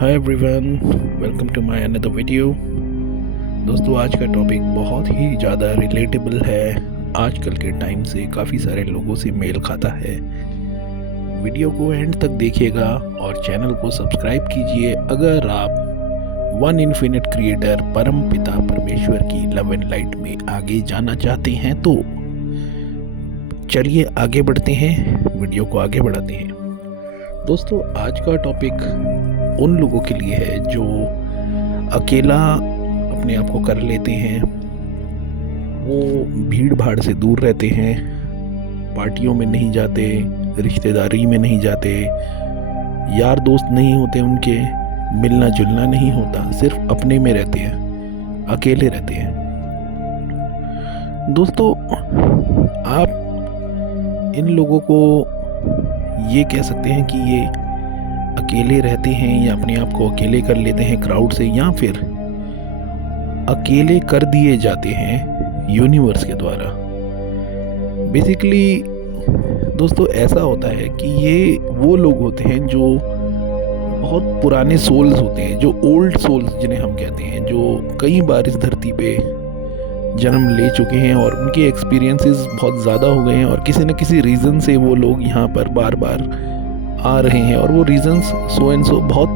Hi everyone, welcome to my another video. दोस्तों, आज का टॉपिक बहुत ही ज़्यादा रिलेटेबल है। आजकल के टाइम से काफ़ी सारे लोगों से मेल खाता है। वीडियो को एंड तक देखिएगा और चैनल को सब्सक्राइब कीजिए अगर आप वन इन्फिनिट क्रिएटर परम पिता परमेश्वर की लव एंड लाइट में आगे जाना चाहते हैं। तो चलिए आगे बढ़ते हैं, वीडियो को आगे बढ़ाते हैं। दोस्तों, आज का टॉपिक उन लोगों के लिए है जो अकेला अपने आप को कर लेते हैं। वो भीड़ भाड़ से दूर रहते हैं, पार्टियों में नहीं जाते, रिश्तेदारी में नहीं जाते, यार दोस्त नहीं होते, उनके मिलना जुलना नहीं होता, सिर्फ अपने में रहते हैं, अकेले रहते हैं। दोस्तों, आप इन लोगों को ये कह सकते हैं कि ये अकेले रहते हैं या अपने आप को अकेले कर लेते हैं क्राउड से, या फिर अकेले कर दिए जाते हैं यूनिवर्स के द्वारा। बेसिकली दोस्तों, ऐसा होता है कि ये वो लोग होते हैं जो बहुत पुराने सोल्स होते हैं, जो ओल्ड सोल्स जिन्हें हम कहते हैं, जो कई बार इस धरती पे जन्म ले चुके हैं और उनके एक्सपीरियंसेस बहुत ज़्यादा हो गए हैं और किसी न किसी रीज़न से वो लोग यहाँ पर बार बार आ रहे हैं। और वो रीज़न्स सो एंड सो बहुत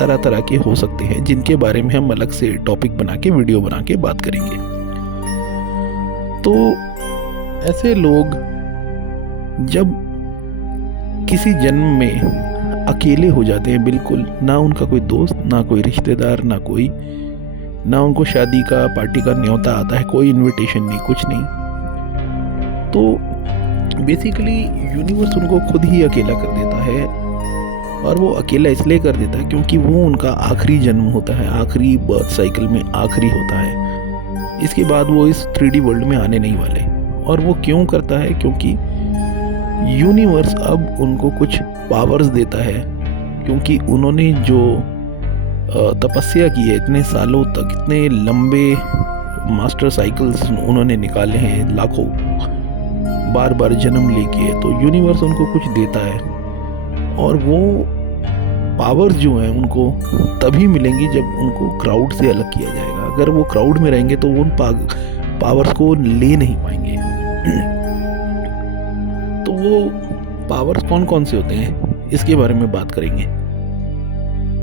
तरह तरह के हो सकते हैं, जिनके बारे में हम अलग से टॉपिक बना के वीडियो बना के बात करेंगे। तो ऐसे लोग जब किसी जन्म में अकेले हो जाते हैं, बिल्कुल ना उनका कोई दोस्त, ना कोई रिश्तेदार, ना उनको शादी का पार्टी का न्योता आता है, कोई इनविटेशन नहीं, कुछ नहीं, तो बेसिकली यूनिवर्स उनको खुद ही अकेला कर देता है। और वो अकेला इसलिए कर देता है क्योंकि वो उनका आखिरी जन्म होता है, आखिरी बर्थ साइकिल में आखिरी होता है। इसके बाद वो इस 3D वर्ल्ड में आने नहीं वाले। और वो क्यों करता है? क्योंकि यूनिवर्स अब उनको कुछ पावर्स देता है, क्योंकि उन्होंने जो तपस्या की है इतने सालों तक, इतने लंबे मास्टर साइकिल्स उन्होंने निकाले हैं, लाखों बार बार जन्म लेके, तो यूनिवर्स उनको कुछ देता है। और वो पावर्स जो हैं उनको तभी मिलेंगी जब उनको क्राउड से अलग किया जाएगा। अगर वो क्राउड में रहेंगे तो वो उन पावर्स को ले नहीं पाएंगे। तो वो पावर्स कौन कौन से होते हैं, इसके बारे में बात करेंगे।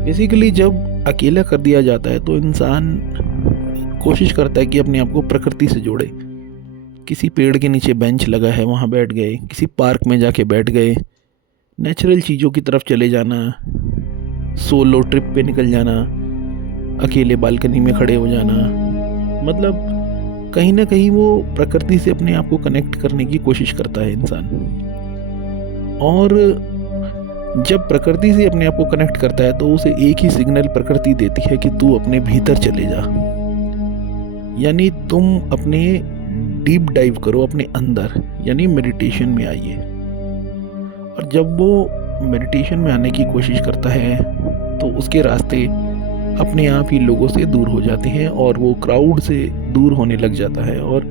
बेसिकली जब अकेला कर दिया जाता है तो इंसान कोशिश करता है कि अपने आप को प्रकृति से जोड़े। किसी पेड़ के नीचे बेंच लगा है, वहाँ बैठ गए, किसी पार्क में जाके बैठ गए, नेचुरल चीज़ों की तरफ चले जाना, सोलो ट्रिप पे निकल जाना, अकेले बालकनी में खड़े हो जाना। मतलब कहीं ना कहीं वो प्रकृति से अपने आप को कनेक्ट करने की कोशिश करता है इंसान। और जब प्रकृति से अपने आप को कनेक्ट करता है तो उसे एक ही सिग्नल प्रकृति देती है कि तू अपने भीतर चले जा, यानी तुम अपने डीप डाइव करो अपने अंदर, यानी मेडिटेशन में आइए। और जब वो मेडिटेशन में आने की कोशिश करता है तो उसके रास्ते अपने आप ही लोगों से दूर हो जाते हैं और वो क्राउड से दूर होने लग जाता है। और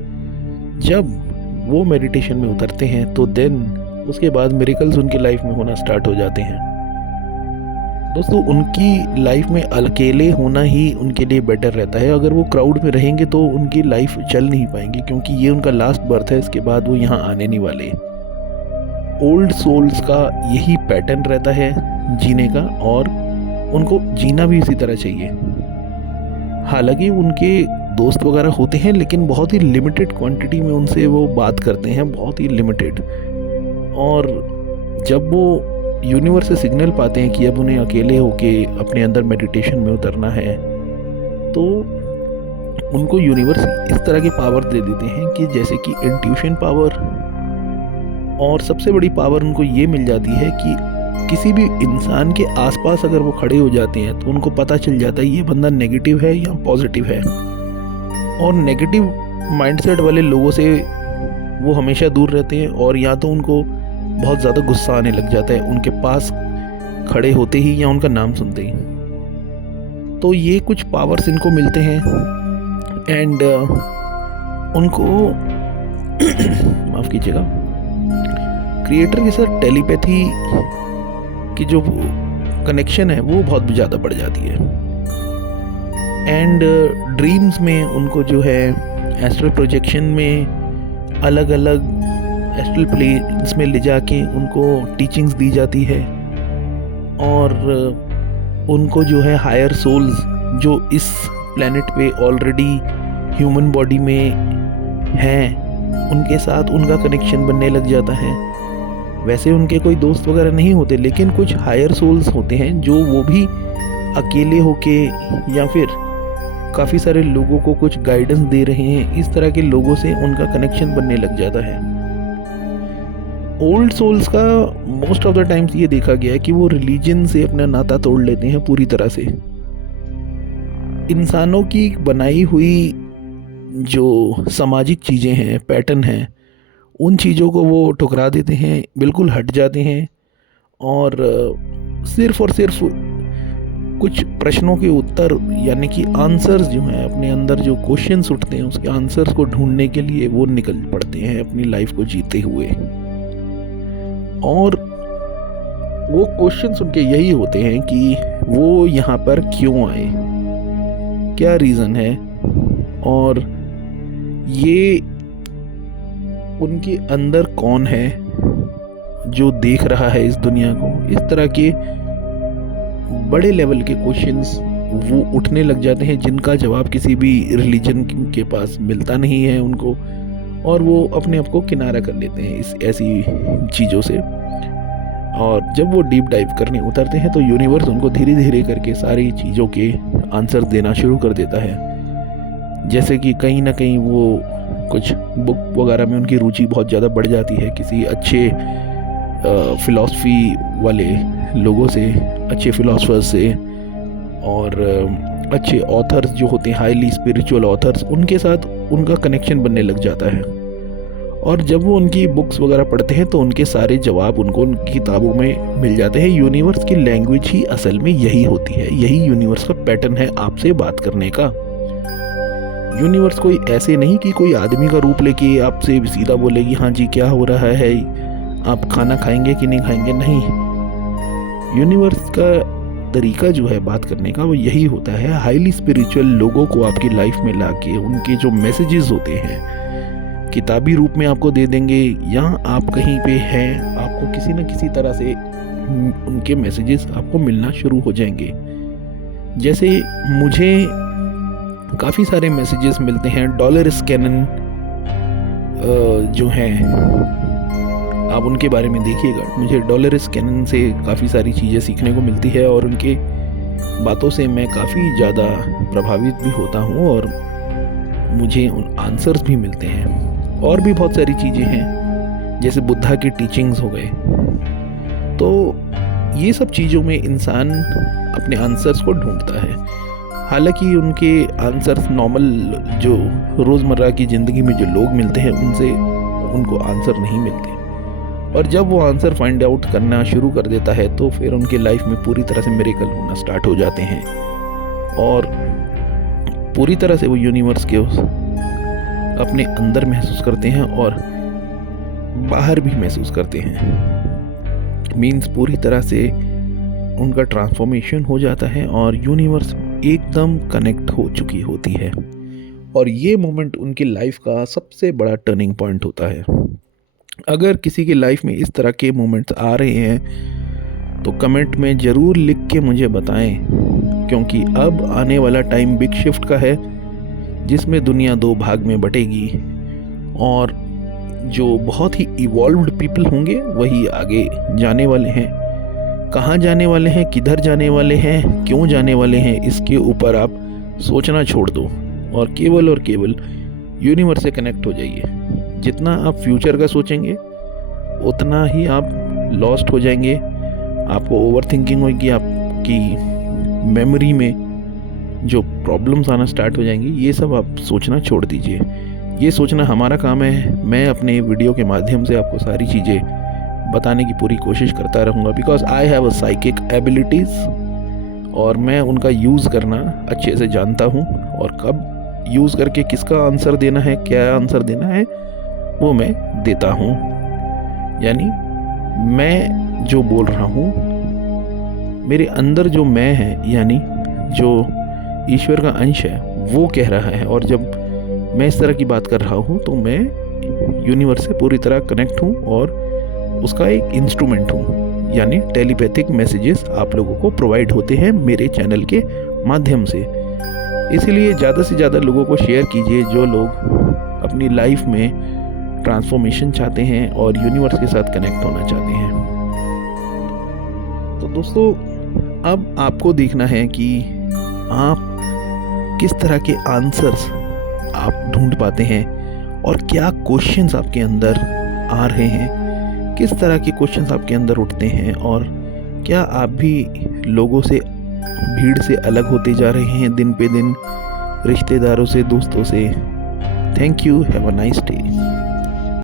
जब वो मेडिटेशन में उतरते हैं तो देन उसके बाद मिरेकल्स उनकी लाइफ में होना स्टार्ट हो जाते हैं। दोस्तों, उनकी लाइफ में अकेले होना ही उनके लिए बेटर रहता है। अगर वो क्राउड में रहेंगे तो उनकी लाइफ चल नहीं पाएंगी, क्योंकि ये उनका लास्ट बर्थ है, इसके बाद वो यहाँ आने नहीं वाले। ओल्ड सोल्स का यही पैटर्न रहता है जीने का, और उनको जीना भी इसी तरह चाहिए। हालांकि उनके दोस्त वगैरह होते हैं, लेकिन बहुत ही लिमिटेड क्वांटिटी में उनसे वो बात करते हैं, बहुत ही लिमिटेड। और जब वो यूनिवर्स से सिग्नल पाते हैं कि अब उन्हें अकेले होके अपने अंदर मेडिटेशन में उतरना है, तो उनको यूनिवर्स इस तरह के पावर दे देते हैं कि जैसे कि इंट्यूशन पावर। और सबसे बड़ी पावर उनको ये मिल जाती है कि किसी भी इंसान के आसपास अगर वो खड़े हो जाते हैं तो उनको पता चल जाता है ये बंदा नेगेटिव है या पॉजिटिव है। और नेगेटिव माइंडसेट वाले लोगों से वो हमेशा दूर रहते हैं, और या तो उनको बहुत ज़्यादा गुस्सा आने लग जाता है उनके पास खड़े होते ही या उनका नाम सुनते ही। तो ये कुछ पावर्स इनको मिलते हैं। एंड उनको माफ़ कीजिएगा, क्रिएटर के साथ टेलीपैथी की जो कनेक्शन है वो बहुत ज़्यादा बढ़ जाती है। एंड ड्रीम्स में उनको जो है एस्ट्रल प्रोजेक्शन में अलग अलग एस्ट्रल प्लेन्स में ले जाके उनको टीचिंग्स दी जाती है, और उनको जो है हायर सोल्स जो इस प्लेनेट पे ऑलरेडी ह्यूमन बॉडी में हैं उनके साथ उनका कनेक्शन बनने लग जाता है। वैसे उनके कोई दोस्त वगैरह नहीं होते, लेकिन कुछ हायर सोल्स होते हैं जो वो भी अकेले होके या फिर काफ़ी सारे लोगों को कुछ गाइडेंस दे रहे हैं। इस तरह के लोगों से उनका कनेक्शन बनने लग जाता है। ओल्ड सोल्स का मोस्ट ऑफ द टाइम्स ये देखा गया है कि वो रिलीजन से अपना नाता तोड़ लेते हैं पूरी तरह से। इंसानों की बनाई हुई जो सामाजिक चीज़ें हैं, पैटर्न हैं, उन चीज़ों को वो ठुकरा देते हैं, बिल्कुल हट जाते हैं, और सिर्फ और सिर्फ कुछ प्रश्नों के उत्तर यानी कि आंसर्स जो हैं, अपने अंदर जो क्वेश्चंस उठते हैं उसके आंसर्स को ढूंढने के लिए वो निकल पड़ते हैं अपनी लाइफ को जीते हुए। और वो क्वेश्चंस उनके यही होते हैं कि वो यहाँ पर क्यों आए, क्या रीज़न है, और ये उनके अंदर कौन है जो देख रहा है इस दुनिया को। इस तरह के बड़े लेवल के क्वेश्चंस वो उठने लग जाते हैं जिनका जवाब किसी भी रिलीजन के पास मिलता नहीं है उनको, और वो अपने आप को किनारा कर लेते हैं इस ऐसी चीज़ों से। और जब वो डीप डाइव करने उतरते हैं तो यूनिवर्स उनको धीरे धीरे करके सारी चीज़ों के आंसर देना शुरू कर देता है। जैसे कि कहीं ना कहीं वो कुछ बुक वगैरह में उनकी रुचि बहुत ज़्यादा बढ़ जाती है, किसी अच्छे फ़िलॉसफी वाले लोगों से, अच्छे फ़िलासफ़र्स से, और अच्छे ऑथर्स जो होते हैं, हाईली स्पिरिचुअल ऑथर्स, उनके साथ उनका कनेक्शन बनने लग जाता है। और जब वो उनकी बुक्स वगैरह पढ़ते हैं तो उनके सारे जवाब उनको उनकी किताबों में मिल जाते हैं। यूनिवर्स की लैंग्वेज ही असल में यही होती है, यही यूनिवर्स का पैटर्न है आपसे बात करने का। यूनिवर्स कोई ऐसे नहीं कि कोई आदमी का रूप लेके आपसे सीधा बोलेगी हाँ जी क्या हो रहा है, आप खाना खाएंगे कि नहीं खाएंगे, नहीं। यूनिवर्स का तरीका जो है बात करने का वो यही होता है, हाईली स्पिरिचुअल लोगों को आपकी लाइफ में लाके उनके जो मैसेजेस होते हैं किताबी रूप में आपको दे देंगे, या आप कहीं पे हैं आपको किसी न किसी तरह से उनके मैसेजेस आपको मिलना शुरू हो जाएंगे। जैसे मुझे काफ़ी सारे मैसेजेस मिलते हैं। डॉलर स्कैनन जो हैं, आप उनके बारे में देखिएगा। मुझे डॉलर स्कैनन से काफ़ी सारी चीज़ें सीखने को मिलती है और उनके बातों से मैं काफ़ी ज़्यादा प्रभावित भी होता हूँ और मुझे उन आंसर्स भी मिलते हैं। और भी बहुत सारी चीज़ें हैं जैसे बुद्धा की टीचिंग्स हो गए। तो ये सब चीज़ों में इंसान अपने आंसर्स को ढूंढता है। हालांकि उनके आंसर्स नॉर्मल जो रोज़मर्रा की ज़िंदगी में जो लोग मिलते हैं उनसे उनको आंसर नहीं मिलते, और जब वो आंसर फाइंड आउट करना शुरू कर देता है तो फिर उनके लाइफ में पूरी तरह से मिरेकल होना स्टार्ट हो जाते हैं और पूरी तरह से वो यूनिवर्स के अपने अंदर महसूस करते हैं और बाहर भी महसूस करते हैं। मीन्स पूरी तरह से उनका ट्रांसफॉर्मेशन हो जाता है और यूनिवर्स एकदम कनेक्ट हो चुकी होती है, और ये मोमेंट उनकी लाइफ का सबसे बड़ा टर्निंग पॉइंट होता है। अगर किसी की लाइफ में इस तरह के मोमेंट्स आ रहे हैं तो कमेंट में ज़रूर लिख के मुझे बताएं, क्योंकि अब आने वाला टाइम बिग शिफ्ट का है जिसमें दुनिया दो भाग में बटेगी और जो बहुत ही इवॉल्व्ड पीपल होंगे वही आगे जाने वाले हैं। कहाँ जाने वाले हैं, किधर जाने वाले हैं, क्यों जाने वाले हैं, इसके ऊपर आप सोचना छोड़ दो और केवल यूनिवर्स से कनेक्ट हो जाइए। जितना आप फ्यूचर का सोचेंगे उतना ही आप लॉस्ट हो जाएंगे। आपको ओवर थिंकिंग होगी, आपकी मेमोरी में जो प्रॉब्लम्स आना स्टार्ट हो जाएंगी। ये सब आप सोचना छोड़ दीजिए, ये सोचना हमारा काम है। मैं अपने वीडियो के माध्यम से आपको सारी चीज़ें बताने की पूरी कोशिश करता रहूँगा, because I have a psychic abilities और मैं उनका यूज़ करना अच्छे से जानता हूँ, और कब यूज़ करके किसका आंसर देना है, क्या आंसर देना है, वो मैं देता हूँ। यानी मैं जो बोल रहा हूँ मेरे अंदर जो मैं है, यानी जो ईश्वर का अंश है, वो कह रहा है। और जब मैं इस तरह की बात कर रहा हूँ तो मैं यूनिवर्स से पूरी तरह कनेक्ट हूँ और उसका एक इंस्ट्रूमेंट हूँ। यानी टेलीपैथिक मैसेजेस आप लोगों को प्रोवाइड होते हैं मेरे चैनल के माध्यम से। इसीलिए ज़्यादा से ज़्यादा लोगों को शेयर कीजिए जो लोग अपनी लाइफ में ट्रांसफॉर्मेशन चाहते हैं और यूनिवर्स के साथ कनेक्ट होना चाहते हैं। तो दोस्तों, अब आपको देखना है कि आप किस तरह के आंसर्स आप ढूंढ पाते हैं और क्या क्वेश्चंस आपके अंदर आ रहे हैं, किस तरह के क्वेश्चंस आपके अंदर उठते हैं, और क्या आप भी लोगों से, भीड़ से अलग होते जा रहे हैं दिन पे दिन, रिश्तेदारों से, दोस्तों से। Thank you, have a nice day.